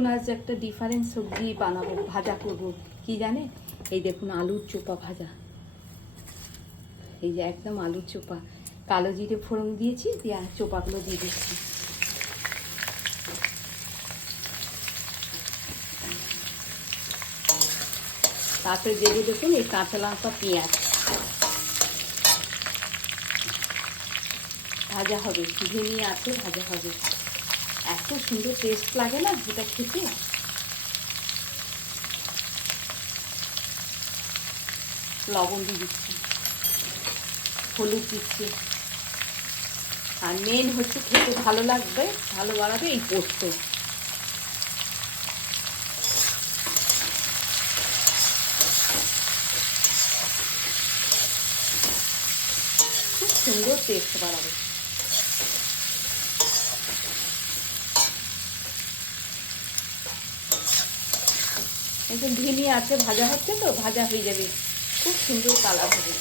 দেখুন আজ একটা ডিফারেন্ট সবজি বানাবো, ভাজা করব। কি জানে? এই দেখুন আলুর চোপা ভাজা। এই যে একদম আলুর চোপা। কালো জিরে ফোড়ন দিয়েছি, দিয়ে চোপাগুলো দিয়ে দিচ্ছি। তারপরে দেবো দেখুন এই কাঁচা লঙ্কা, পেঁয়াজ। ভাজা হবে ঘেমিয়ে আছে, ভাজা হবে। এত সুন্দর টেস্ট লাগে না যেটা খেতে? লবণ দিয়ে দিচ্ছি। হলুদ দিচ্ছি। আর মেন হচ্ছে খেতে ভালো লাগবে, ভালো বাড়াবে এই পোস্ত। খুব সুন্দর টেস্ট বাড়াবে একটু নিয়ে আছে ভাজা হচ্ছে তো ভাজা হয়ে যাবে। খুব সুন্দর কালার হবে।